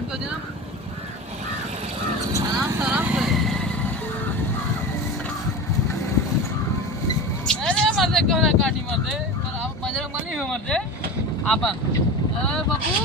start कर देना आराम से आराम से अरे मर दे कोना काटी मर दे पर आप बजरंग बली में मर दे आपन ए बाबू